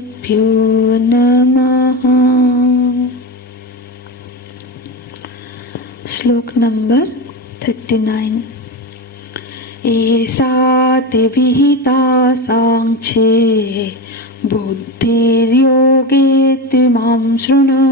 श्रीगुरुभ्यो नमः। श्लोक नंबर 39। एषा ते विहिता सांख्ये बुद्धिर्योगे त्विमां शृणु।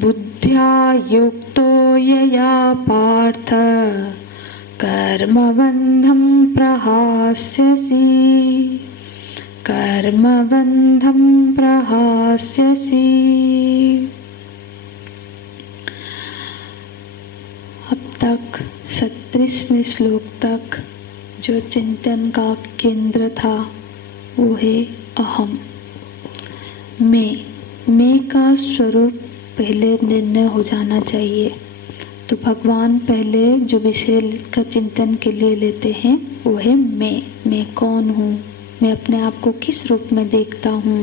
बुद्ध्या युक्तो यया पार्थ कर्मबन्धं प्रहास्यसि। कर्मबन्धं प्रहास्यसि। अब तक 37वें श्लोक तक जो चिंतन का केंद्र था वो है अहम। मैं का स्वरूप पहले निर्णय हो जाना चाहिए। तो भगवान पहले जो विषय का चिंतन के लिए लेते हैं वो है मैं कौन हूँ, मैं अपने आप को किस रूप में देखता हूँ,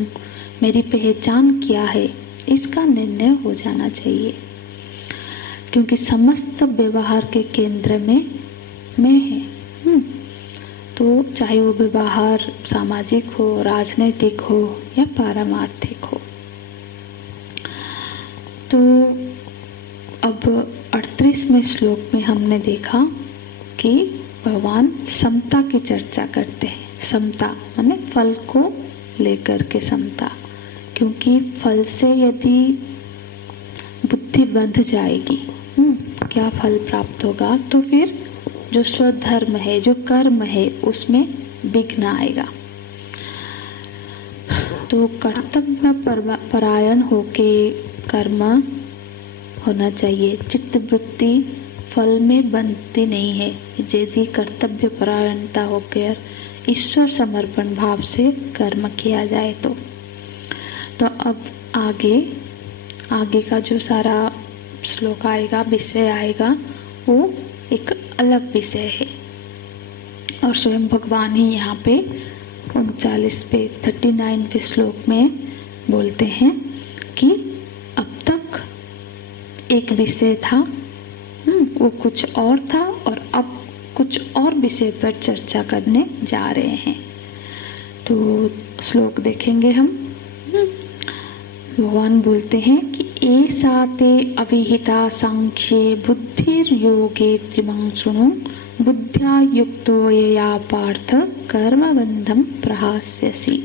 मेरी पहचान क्या है, इसका निर्णय हो जाना चाहिए। क्योंकि समस्त व्यवहार के केंद्र में मैं है। तो चाहे वो व्यवहार सामाजिक हो, राजनैतिक हो या पारमार्थिक हो। तो अब 38वें श्लोक में हमने देखा कि भगवान समता की चर्चा करते हैं। समता माने फल को लेकर के समता। क्योंकि फल से यदि बुद्धि बंध जाएगी, क्या फल प्राप्त होगा, तो फिर जो स्वधर्म है, जो कर्म है, उसमें विघ्न आएगा। तो कर्तव्य परायण होके कर्म होना चाहिए। चित्तवृत्ति फल में बनती नहीं है। यदि कर्तव्य परायणता होकर ईश्वर समर्पण भाव से कर्म किया जाए तो अब आगे का जो सारा श्लोक आएगा, विषय आएगा, वो एक अलग विषय है। और स्वयं भगवान ही यहाँ पे 39वें श्लोक में बोलते हैं कि अब तक एक विषय था, वो कुछ और था, और अब कुछ और विषय पर चर्चा करने जा रहे हैं। तो श्लोक देखेंगे हम। भगवान बोलते हैं कि एषा ते अविहिता सांख्ये बुद्धिर्योगे त्विमां शृणु। बुद्ध्या युक्तो यया पार्थ कर्मबन्धं प्रहास्यसि।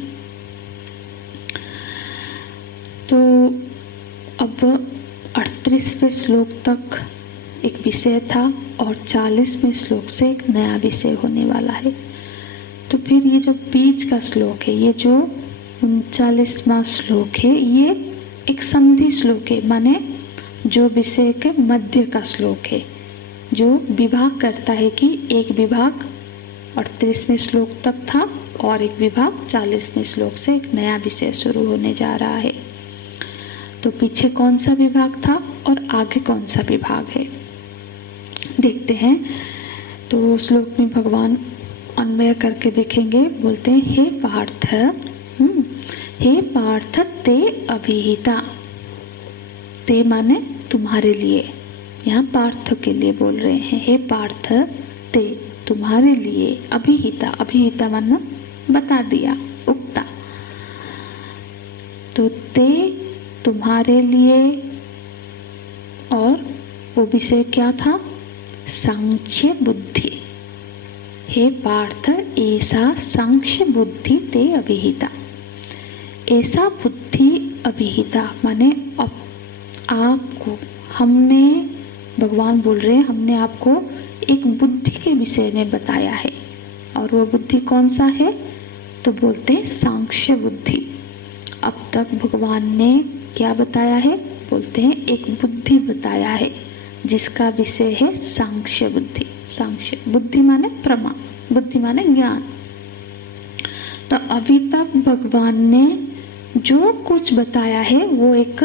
तो अब 38वें श्लोक तक एक विषय था और 40वें श्लोक से एक नया विषय होने वाला है। तो फिर ये जो बीच का श्लोक है, ये जो 39वां श्लोक है, ये एक संधि श्लोक है। माने जो विषय के मध्य का श्लोक है, जो विभाग करता है कि एक विभाग 38वें श्लोक तक था और एक विभाग 40वें श्लोक से एक नया विषय शुरू होने जा रहा है। तो पीछे कौन सा विभाग था और आगे कौन सा विभाग है, देखते हैं। तो श्लोक में भगवान अन्वय करके देखेंगे। बोलते हैं, हे पार्थ, हे पार्थ ते अभिहिता। ते माने तुम्हारे लिए, यहाँ पार्थ के लिए बोल रहे हैं। हे पार्थ ते तुम्हारे लिए अभिहिता। अभिहिता माना बता दिया, उक्ता। तो ते तुम्हारे लिए, और वो विषय क्या था? सांख्य बुद्धि। हे पार्थ ऐसा सांख्य बुद्धि ते अभिहिता। ऐसा बुद्धि अभिहिता माने अब आपको हमने, भगवान बोल रहे हैं, हमने आपको एक बुद्धि के विषय में बताया है। और वो बुद्धि कौन सा है? तो बोलते हैं सांख्य बुद्धि। अब तक भगवान ने क्या बताया है? बोलते हैं एक बुद्धि बताया है जिसका विषय है सांख्य बुद्धि। सांख्य बुद्धि माने प्रमा, बुद्धि माने ज्ञान। तो अभी तक भगवान ने जो कुछ बताया है वो एक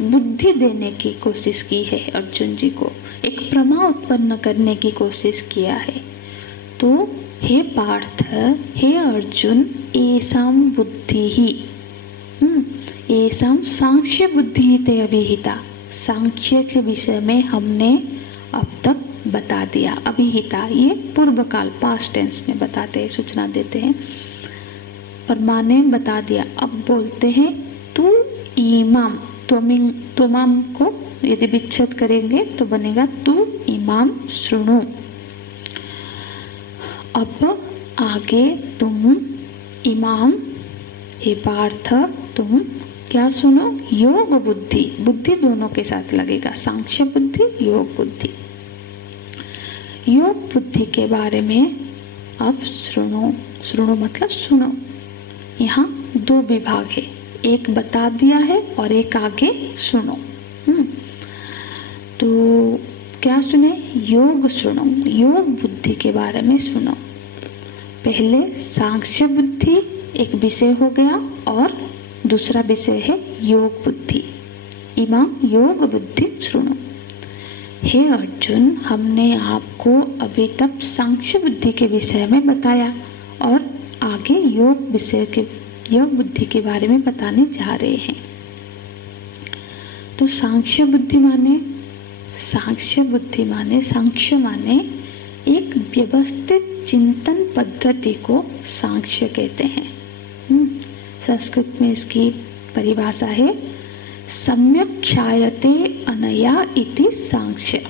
बुद्धि देने की कोशिश की है, अर्जुन जी को एक प्रमा उत्पन्न करने की कोशिश किया है। तो हे पार्थ, हे अर्जुन, एसाम बुद्धि ही, एसाम सांख्य बुद्धि ते अभिहिता। सांख्य के विषय में हमने अब तक बता दिया। अभिहिता ये पूर्व काल, पास्ट टेंस में बताते हैं, सूचना देते हैं। और माँ ने बता दिया। अब बोलते हैं तू इमाम, तुमाम को यदि विच्छेद करेंगे तो बनेगा तू इमाम शृणु। अब आगे तुम इमाम, हे पार्थ तुम क्या सुनो, योग बुद्धि, बुद्धि दोनों के साथ लगेगा, सांख्य बुद्धि योग बुद्धि। योग बुद्धि के बारे में अब सुनो, सुनो मतलब सुनो। यहाँ दो विभाग है, एक बता दिया है और एक आगे सुनो। तो क्या सुने, योग सुनो, योग बुद्धि के बारे में सुनो। पहले सांख्य बुद्धि एक विषय हो गया और दूसरा विषय है योग बुद्धि। इमाम योग बुद्धि सुनो। हे अर्जुन, हमने आपको अभी तक सांख्य बुद्धि के विषय में बताया और आगे योग बुद्धि के बारे में बताने जा रहे हैं। तो सांख्य बुद्धि माने सांख्य माने एक व्यवस्थित चिंतन पद्धति को सांख्य कहते हैं। संस्कृत में इसकी परिभाषा है सम्यक ख्यायते अनया इति सांख्य।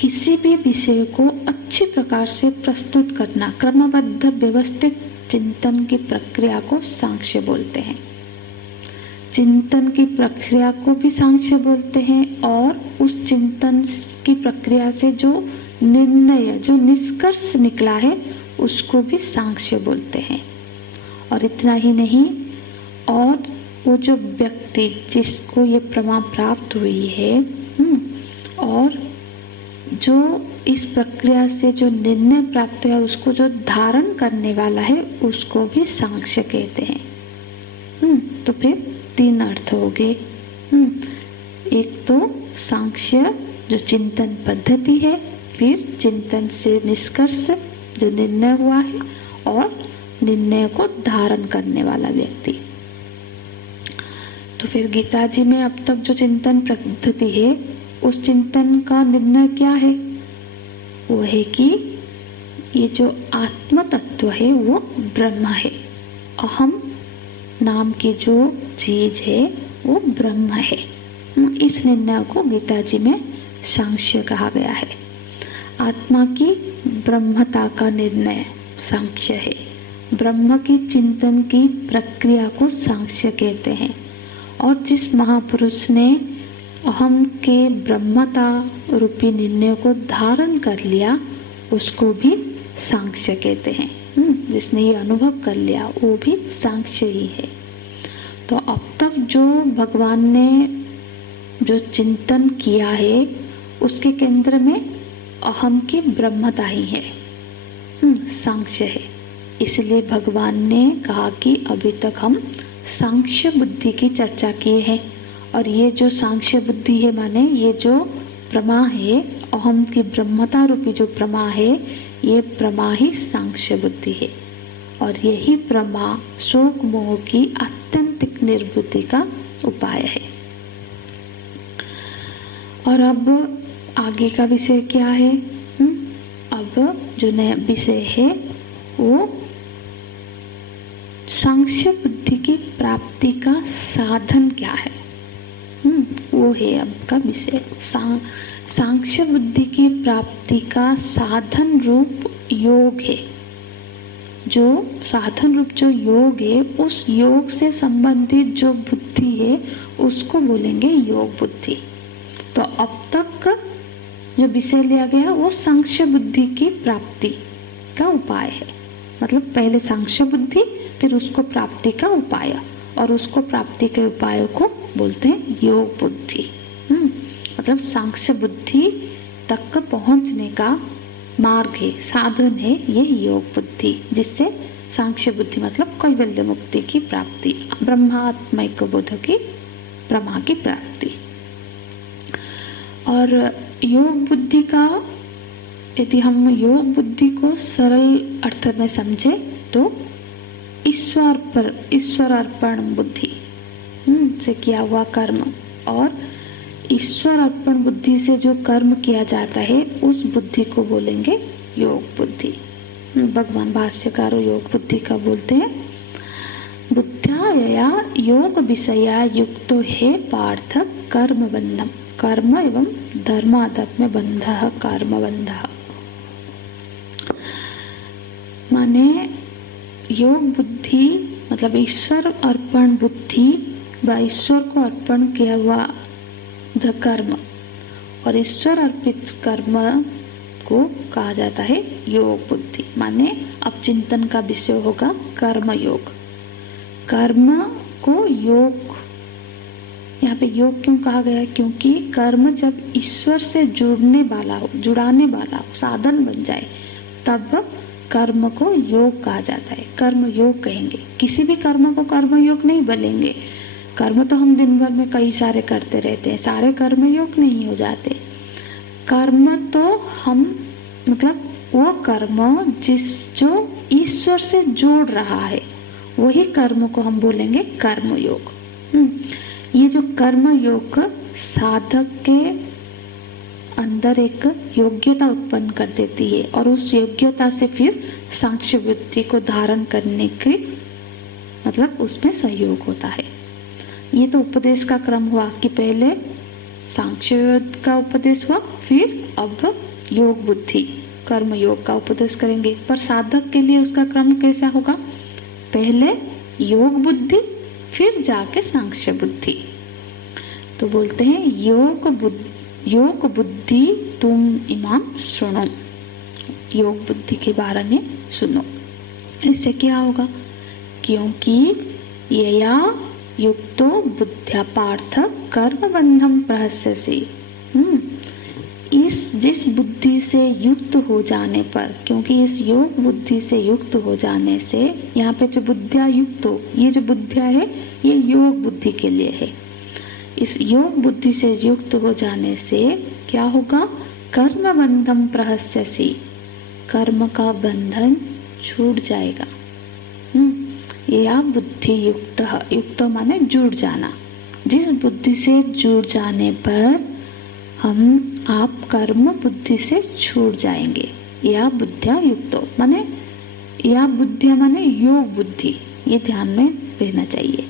किसी भी विषय को अच्छी प्रकार से प्रस्तुत करना, क्रमबद्ध व्यवस्थित चिंतन की प्रक्रिया को सांख्य बोलते हैं। चिंतन की प्रक्रिया को भी सांख्य बोलते हैं और उस चिंतन की प्रक्रिया से जो निर्णय, जो निष्कर्ष निकला है उसको भी सांख्य बोलते हैं। और इतना ही नहीं, और वो जो व्यक्ति जिसको ये प्रमा प्राप्त हुई है और जो इस प्रक्रिया से जो निर्णय प्राप्त हुआ उसको जो धारण करने वाला है उसको भी सांख्य कहते हैं। तो फिर तीन अर्थ हो गए। एक तो सांख्य जो चिंतन पद्धति है, फिर चिंतन से निष्कर्ष जो निर्णय हुआ है और निर्णय को धारण करने वाला व्यक्ति। तो फिर गीता जी में अब तक जो चिंतन पद्धति है उस चिंतन का निर्णय क्या है, वो है कि ये जो आत्म तत्व है वो ब्रह्म है। अहम नाम की जो चीज है वो ब्रह्म है। इस निर्णय को गीता जी में सांख्य कहा गया है। आत्मा की ब्रह्मता का निर्णय सांख्य है। ब्रह्म की चिंतन की प्रक्रिया को सांख्य कहते हैं। और जिस महापुरुष ने अहम के ब्रह्मता रूपी निर्णय को धारण कर लिया उसको भी सांख्य कहते हैं। जिसने ये अनुभव कर लिया वो भी सांख्य ही है। तो अब तक जो भगवान ने जो चिंतन किया है उसके केंद्र में अहम की ब्रह्मता ही है, सांख्य है। इसलिए भगवान ने कहा कि अभी तक हम सांख्य बुद्धि की चर्चा किए हैं और ये जो सांख्य बुद्धि है माने ये जो प्रमा है, अहम की ब्रह्मता रूपी जो प्रमा है, ये प्रमा ही सांख्य बुद्धि है। और यही प्रमा शोक मोह की आत्यंतिक निर्वृत्ति का उपाय है। और अब आगे का विषय क्या है? अब जो नया विषय है वो सांख्य बुद्धि की प्राप्ति का साधन क्या है, वो है अब का विषय। सांख्य बुद्धि की प्राप्ति का साधन रूप योग है। जो साधन रूप जो योग है उस योग से संबंधित जो बुद्धि है उसको बोलेंगे योग बुद्धि। तो अब तक जो विषय लिया गया वो सांख्य बुद्धि की प्राप्ति का उपाय है। मतलब पहले सांख्य बुद्धि फिर उसको प्राप्ति का उपाय और उसको प्राप्ति के उपाय को बोलते हैं योग बुद्धि। मतलब सांख्य बुद्धि तक पहुंचने का मार्ग है, साधन है ये योग बुद्धि, जिससे सांख्य बुद्धि मतलब कैवल्य मुक्ति की प्राप्ति, ब्रह्मात्मक बोध की प्रमा की प्राप्ति। और योग बुद्धि का यदि हम योग बुद्धि को सरल अर्थ में समझे तो ईश्वर अर्पण बुद्धि से किया हुआ कर्म और ईश्वर अर्पण बुद्धि से जो कर्म किया जाता है उस बुद्धि को बोलेंगे योग बुद्धि। भगवान भाष्यकार योग बुद्धि का बोलते हैं यया योग विषया युक्तो हे पार्थ कर्म बंधम, कर्म एवं धर्माधर्म बंधः कर्म बंधः। माने योग बुद्धि मतलब ईश्वर अर्पण बुद्धि व ईश्वर को अर्पण किया हुआ कर्म और ईश्वर अर्पित कर्म को कहा जाता है योग बुद्धि। माने अब चिंतन का विषय होगा कर्म योग। कर्म को योग, यहाँ पे योग क्यों कहा गया है? क्योंकि कर्म जब ईश्वर से जुड़ने वाला हो, जुड़ाने वाला हो, साधन बन जाए, तब कर्म को योग कहा जाता है। कर्म योग कहेंगे। किसी भी कर्म को कर्म योग नहीं बोलेंगे। कर्म तो हम दिन भर में कई सारे करते रहते हैं, सारे कर्म योग नहीं हो जाते। कर्म तो हम मतलब वो कर्म जो ईश्वर से जोड़ रहा है, वही कर्म को हम बोलेंगे कर्म योग। ये जो कर्म योग साधक के अंदर एक योग्यता उत्पन्न कर देती है और उस योग्यता से फिर सांख्य बुद्धि को धारण करने के मतलब उसमें सहयोग होता है। ये तो उपदेश का क्रम हुआ कि पहले सांख्य का उपदेश हुआ, फिर अब योग बुद्धि कर्म योग का उपदेश करेंगे। पर साधक के लिए उसका क्रम कैसा होगा? पहले योग बुद्धि, फिर जाके सांख्य बुद्धि। तो बोलते हैं योग बुद्धि तुम इमाम सुनो, योग बुद्धि के बारे में सुनो। इससे क्या होगा? क्योंकि यया युक्तो बुद्ध्या पार्थ कर्म बंधम प्रहस्यसि। इस जिस बुद्धि से युक्त हो जाने पर, क्योंकि इस योग बुद्धि से युक्त हो जाने से, यहाँ पे जो बुद्धिया युक्त हो, ये जो बुद्धिया है ये योग बुद्धि के लिए है। इस योग बुद्धि से युक्त हो जाने से क्या होगा? कर्म बंधम प्रहस्यसि, कर्म का बंधन छूट जाएगा। या बुद्धि युक्त, युक्त माने जुड़ जाना। जिस बुद्धि से जुड़ जाने पर आप कर्म बुद्धि से छूट जाएंगे। या बुद्धिया युक्तो माने, या बुद्धिया माने योग बुद्धि, ये ध्यान में रहना चाहिए।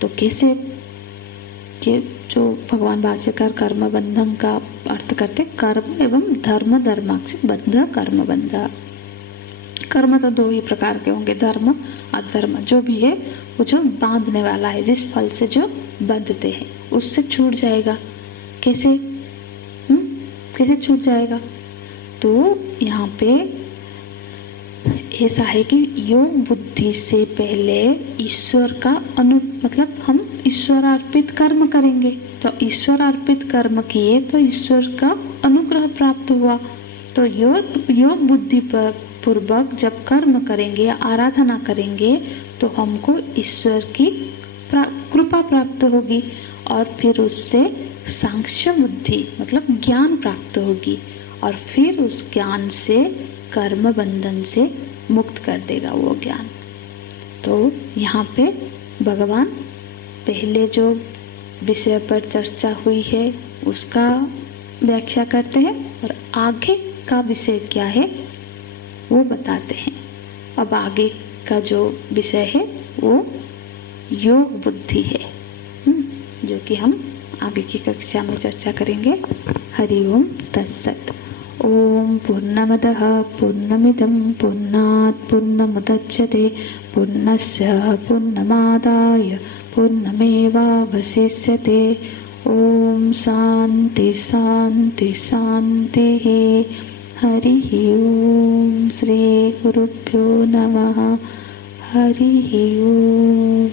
तो कैसे कि जो भगवान भाष्यकार कर्म बंधन का अर्थ करते, कर्म एवं धर्म धर्माक्ष बंध कर्म बंध। कर्म तो दो ही प्रकार के होंगे, धर्म अधर्म। जो भी है वो जो बांधने वाला है, जिस फल से जो बंधते हैं उससे छूट जाएगा। कैसे कैसे छूट जाएगा? तो यहाँ पे ऐसा है कि योग बुद्धि से पहले ईश्वर का मतलब हम ईश्वर अर्पित कर्म करेंगे। तो ईश्वर अर्पित कर्म किए तो ईश्वर का अनुग्रह प्राप्त हुआ। तो योग बुद्धि पूर्वक जब कर्म करेंगे, आराधना करेंगे, तो हमको ईश्वर की कृपा प्राप्त होगी और फिर उससे सांख्य बुद्धि मतलब ज्ञान प्राप्त होगी और फिर उस ज्ञान से कर्म बंधन से मुक्त कर देगा वो ज्ञान। तो यहाँ पे भगवान पहले जो विषय पर चर्चा हुई है उसका व्याख्या करते हैं और आगे का विषय क्या है वो बताते हैं। अब आगे का जो विषय है वो योग बुद्धि है, जो कि हम आगे की कक्षा में चर्चा करेंगे। हरि ओम तत्सत। ओम पूर्णमदः पूर्णमिदं पूर्णात् पूर्णमुदच्यते पूर्णस्य पूर्णमादाय पूर्णमेवावशिष्यते। ओम शांति शांति शांतिः। हरि ओम। श्री गुरुभ्यो नमः। हरि ओम।